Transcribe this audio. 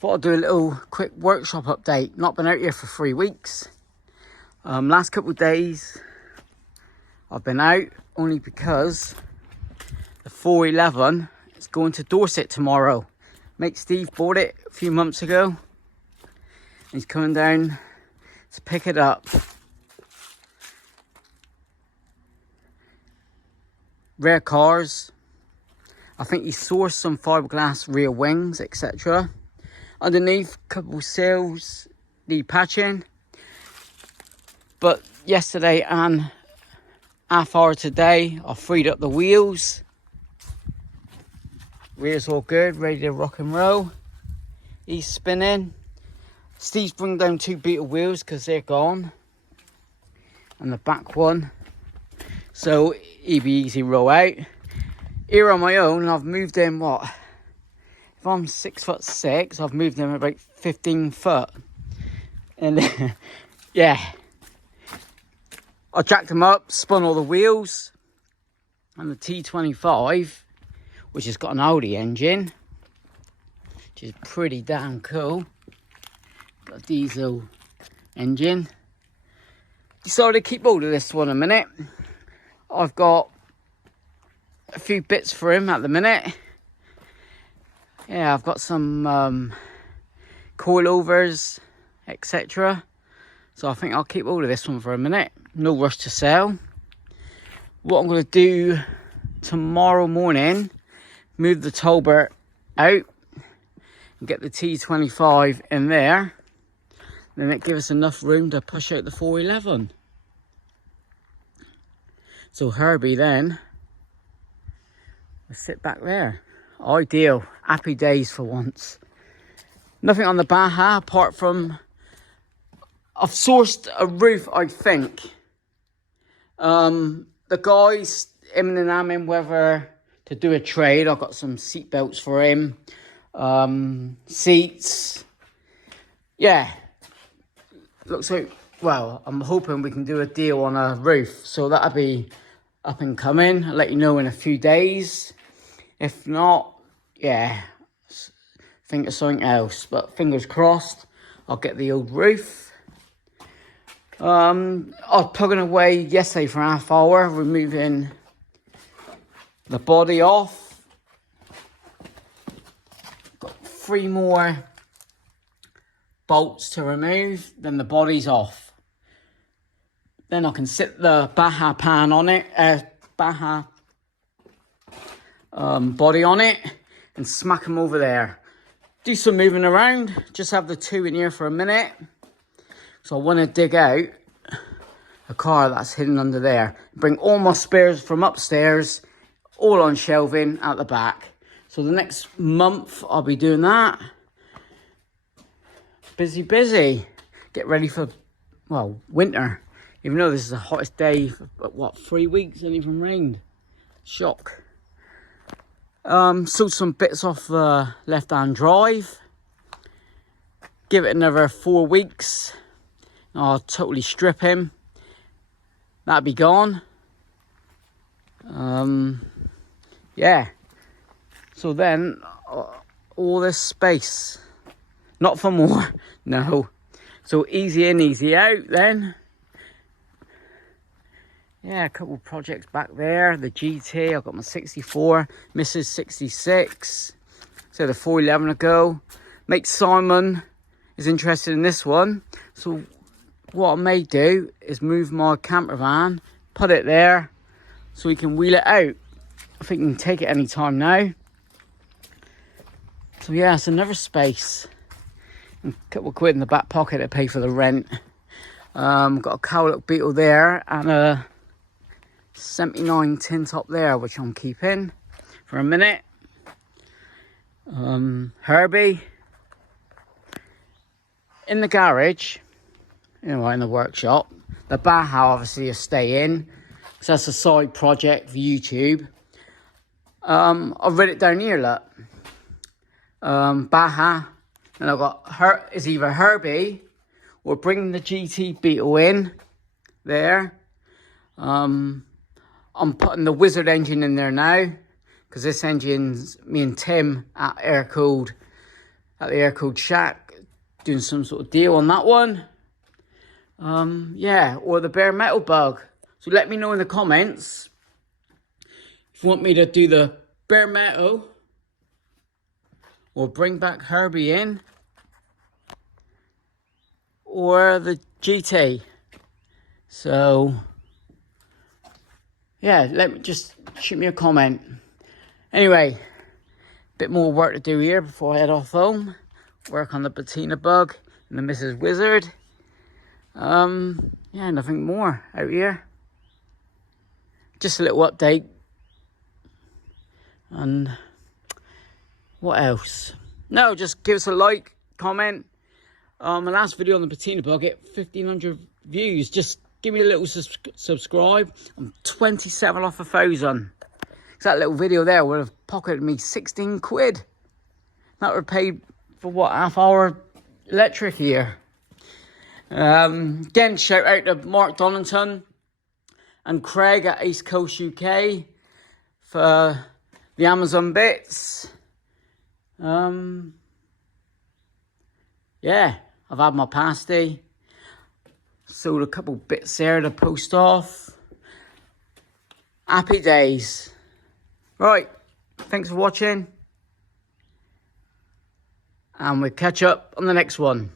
thought I'd do a little quick workshop update. Not been out here for 3 weeks. Last couple of days I've been out only because the 411 is going to Dorset tomorrow. Mate Steve bought it a few months ago. He's coming down to pick it up. Rare cars. I think he sourced some fiberglass rear wings, etc. Underneath, a couple of sails need patching. But yesterday and half hour today, I freed up the wheels. Rear's all good, ready to rock and roll. He's spinning. Steve's bringing down 2 Beetle wheels because they're gone. And the back one. So he'd be easy roll out. Here on my own, I've moved in what? If I'm 6'6", I've moved in about 15 foot. And yeah. I jacked them up, spun all the wheels. And the T25, which has got an Audi engine, which is pretty damn cool. Got a diesel engine. Decided to keep hold of this one a minute. I've got a few bits for him at the minute. Yeah, I've got some coilovers, etc. So I think I'll keep hold of this one for a minute. No rush to sell. What I'm going to do tomorrow morning, move the Tolbert out and get the T25 in there. Then it gives us enough room to push out the 411. So Herbie then will sit back there. Ideal. Happy days for once. Nothing on the Baja apart from I've sourced a roof, I think. The guys, him and Amin, whether to do a trade. I've got some seat belts for him. Seats. Yeah. Looks like, well, I'm hoping we can do a deal on a roof. So that'll be up and coming. I'll let you know in a few days. If not, yeah, think of something else. But fingers crossed, I'll get the old roof. I was plugging away yesterday for an half hour, removing the body off. Got 3 more bolts to remove, then the body's off. Then I can sit the Baja pan on it, Baja body on it, and smack them over there. Do some moving around, just have the 2 in here for a minute. So I want to dig out a car that's hidden under there. Bring all my spares from upstairs, all on shelving at the back. So the next month I'll be doing that. Busy. Get ready for, well, winter. Even though this is the hottest day for, what, 3 weeks and even rained. Shock. Sold some bits off the left-hand drive. Give it another 4 weeks. I'll totally strip him. That'll be gone. Yeah. So then, all this space. Not for more. No. So easy in, easy out then. Yeah, a couple of projects back there. The GT, I've got my 64, Mrs. 66. So the 411 ago. Mate Simon is interested in this one. So what I may do is move my camper van, put it there, so we can wheel it out. I think we can take it any time now. So yeah, it's another space. And a couple of quid in the back pocket to pay for the rent. Got a Cowlock Beetle there and a 79 tin top there, which I'm keeping for a minute. Herbie in the garage, in the workshop. The Baja obviously is staying, because that's a side project for YouTube. I've read it down here, look. Baja, and I've got is either Herbie or bringing the GT Beetle in there. I'm putting the Wizard engine in there now, because this engine's me and Tim at Air Cooled at the Air Code Shack, doing some sort of deal on that one. Yeah, or the bare metal bug. So let me know in the comments if you want me to do the bare metal or bring back Herbie in, or the GT. So yeah, let me just shoot me a comment. Anyway, bit more work to do here before I head off home. Work on the patina bug and the Mrs. Wizard. Yeah, nothing more out here. Just a little update. And what else? No, just give us a like, comment. My last video on the patina bug hit 1,500 views. Just give me a little subscribe. I'm 27 off 1,000. That little video there would have pocketed me 16 quid. That would pay for what, half-hour electric here. Again, shout out to Mark Donington and Craig at East Coast UK for the Amazon bits. Yeah, I've had my pasty. Sold a couple bits there to post off. Happy days. Right, thanks for watching. And we'll catch up on the next one.